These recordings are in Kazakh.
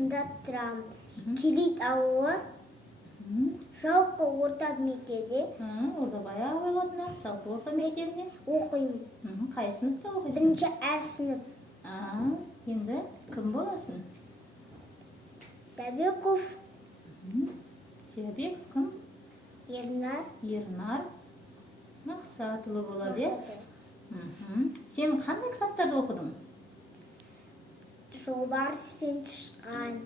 қасында тұрамын. Келет ауылы жалпы орта мектепте. Орда баяғы ойладың, жалпы орта мектебінде оқимын. Қай сыныпта оқисың? Бірінші сынып. Енді кім боласың? Сәбеков. Сәбеков кім? Ернар. Ернар Мақсатұлы болады. Сен қандай кітаптарды оқыдың? Жолбарыспен тышқан.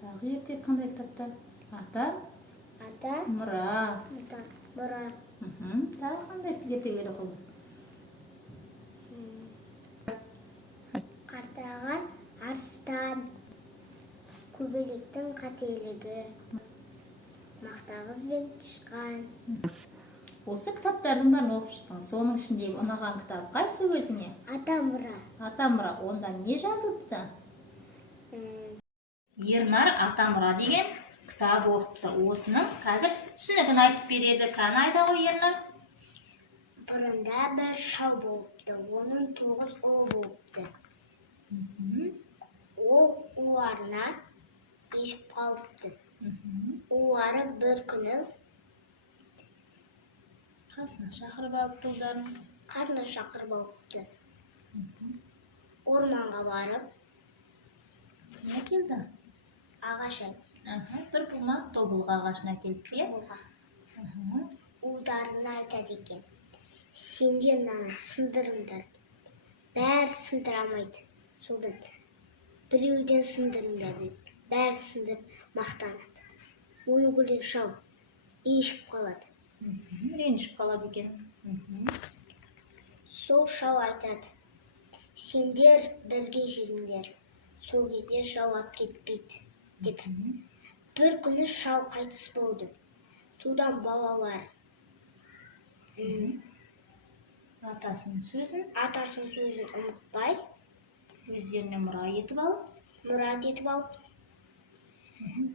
Тағы ерте қандай кітаптар? Ата мұра. Тағы қандай ертегілер оқыдың? Қартаған арыстан, көбелектің қателігі, мақтағыз бен тышқан. Осы кітаптардың бәрін оқып шықтың. Соның ішіндегі ұнаған кітап қайсы өзіңе? Атамұра. Атамұра. Онда не жазылыпты? Ернар Атамұра деген кітап оқыпты. Осының қазір түсінігін айтып береді. Қане айта ғой, Ернар? Бұрында бір шал болыпты, оның 9 ұлы болыпты. Ол ұларына ешіп қалыпты. Ұлары бір күні Қасына шақырып алыпты ұлдарын. Қасына шақырып алыпты. Орманға барып, не келді? ағаш ай. Бір бұлма тобылғы ағашына келіпті. Ұлдарына айтады екен. Сендер мынаны сындырыңдар. Бәрі сындырамайды. Содан біреуден сындырыңдар дейді. Бәрі сындырып мақтанады. Оны көрген шал ренжіп қалады. Ренжіп қалады екен. Сол шал айтады. Сендер бірге жүріңдер. Сол кезде шал алып кетпейді деп. Бір күні шал қайтыс болды. Содан балалар Атасының сөзін ұмытпай, өздеріне мұра етіп алып,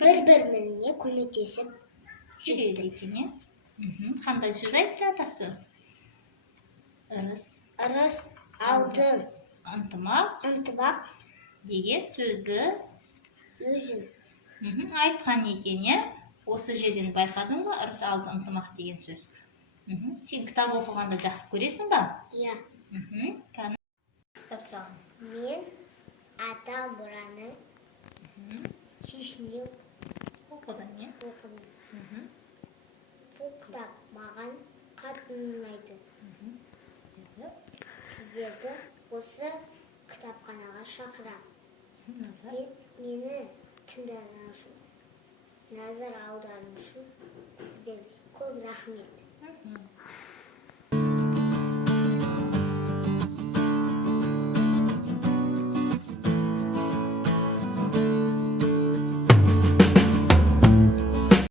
бір-біріне көмектесіп жүреді екен. Қандай сөз айтты атасы? Ырыс алды ынтымақ деген сөзді өзін айтқан екен. Осы жерден байқадың ба? Ырыс алды ынтымақ деген сөз. Сен кітап оқығанды жақсы көресің ба? Иә. Кітап саған. Мен Атамұраны сүйсіне Оқыдың, не? оқыдым. Бұл кітап маған қатты ұнайды. Сіздерді осы кітапханаға шақырамын. Мені тыңдағаны үшін, назар аударғаны үшін сіздерге көп рахмет.